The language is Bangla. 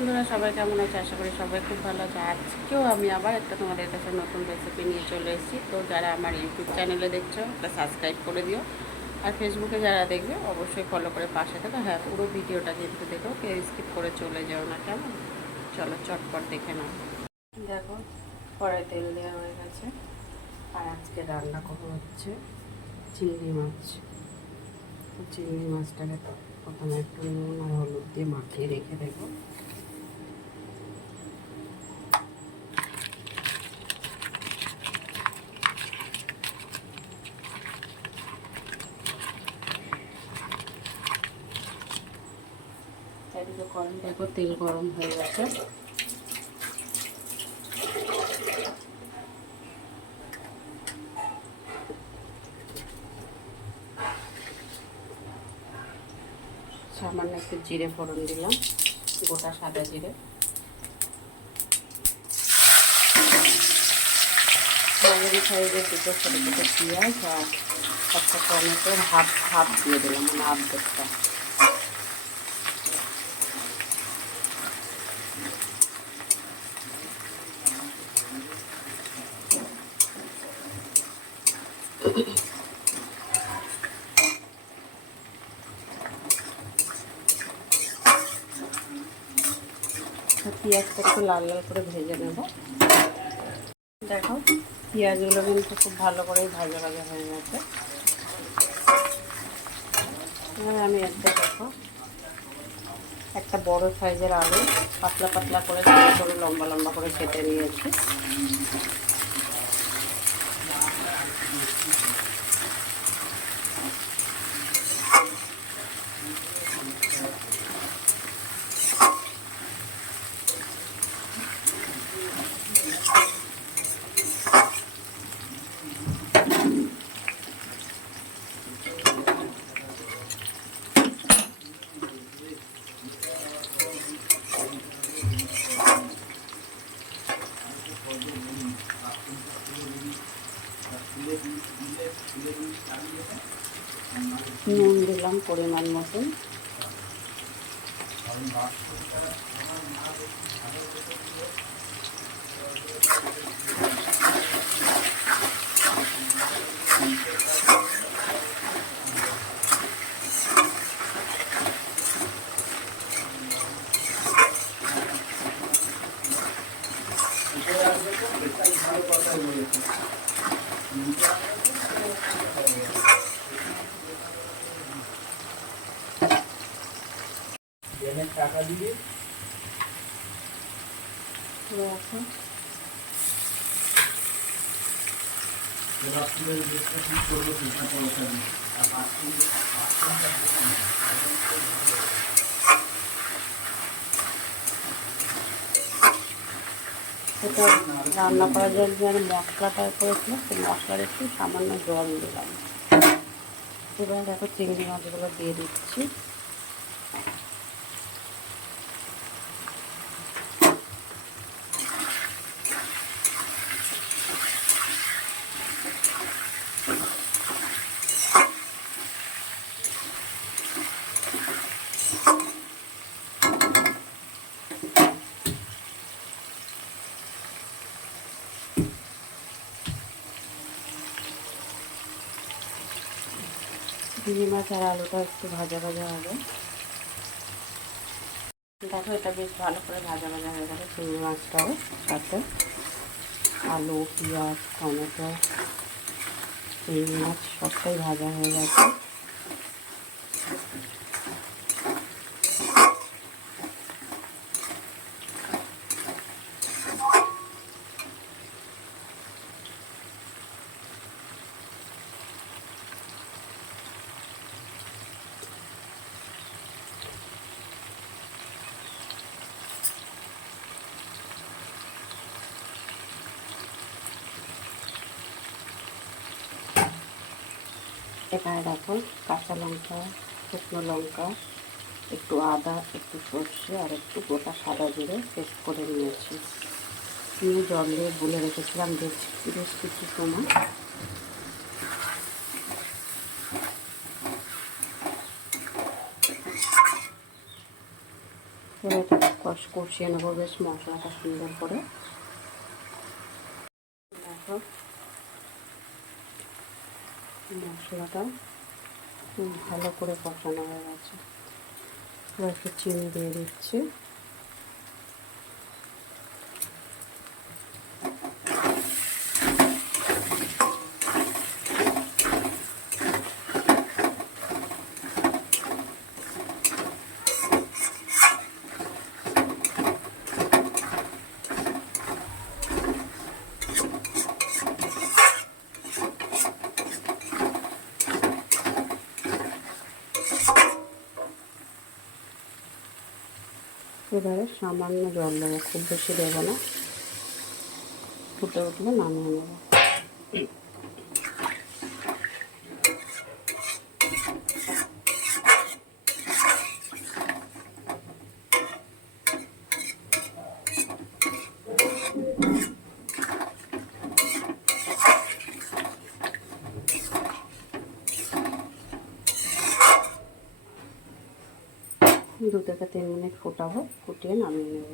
বন্ধুরা, সবাই কেমন আছে? আশা করি সবাই খুব ভালো আছে। আজকেও আমি আবার একটা তোমাদের কাছে নতুন রেসিপি নিয়ে চলে এসেছি। তো যারা আমার ইউটিউব চ্যানেলে দেখছো একটা সাবস্ক্রাইব করে দিও, আর ফেসবুকে যারা দেখবে অবশ্যই ফলো করে পাশে থাকো। হ্যাঁ, পুরো ভিডিওটা কিন্তু দেখো, কেউ স্কিপ করে চলে যাও না, কেমন? চলো চটপট দেখে নাও। দেখো, কড়াই তেল দেওয়া হয়ে গেছে, আর আজকে রান্না করবো হচ্ছে চিংড়ি মাছ। চিংড়ি মাছটাকে প্রথমে একটু নুন আর হলুদ দিয়ে মাখিয়ে রেখে দেবো। এদিকে গরম দেখো, তেল গরম হয়ে গেছে। সামান্য একটু জিরে ফোড়ন দিলাম, গোটা সাদা জিরে। মাঝারি সাইজের দুটো ছোটো ছোটো পেঁয়াজ আর একটা টমেটোর হাফ হাফ দিয়ে দিলাম, মানে অর্ধেকটা। পেঁয়াজটা একটু লাল লাল করে ভেজে নেব। দেখো, পেঁয়াজগুলো কিন্তু খুব ভালো করেই ভাজা ভাজা হয়ে গেছে। এবার আমি দেখো, একটা বড় সাইজের আলু পাতলা পাতলা করে ছোটো করে লম্বা লম্বা করে কেটে নিয়েছি। নুন দিলাম পরিমাণ মতন। টাকা দিয়ে এটা রান্না করার জন্য যে আমি মশলাটা করেছিলাম, সেই মশলার একটু সামান্য জল দিলাম। এবার দেখো, চিংড়ি মাছগুলো দিয়ে দিচ্ছি। চিংড়ি মাছ আর আলুটা একটু ভাজা ভাজা হবে। দেখো, এটা বেশ ভালো করে ভাজা ভাজা হয়ে গেছে। চিংড়ি মাছটাও সাথে আলু, পেঁয়াজ, টমেটো, চিংড়ি মাছ সবটাই ভাজা হয়ে গেছে। এখানে দেখো, কাঁচা লঙ্কা, শুকনো লঙ্কা, একটু আদা, একটু সর্ষে আর একটু গোটা সাদা জিরে পেস্ট করে নিয়েছি। নিয়ে জল দিয়ে গুলে রেখেছিলাম বেশ কিছু সময়। এবার কষিয়ে নেবো বেশ মশলাটা সুন্দর করে। দেখো মশলাটা ভালো করে কষানো হয়ে গেছে। এবার একটু চিনি দিয়ে দিচ্ছি। এবারে সামান্য জল দেবো, খুব বেশি দেবো না, ফুটে উঠলে নামিয়ে নেবো। দু থেকে 3 মিনিট ফোটাবো, ফুটিয়ে নামিয়ে নেব।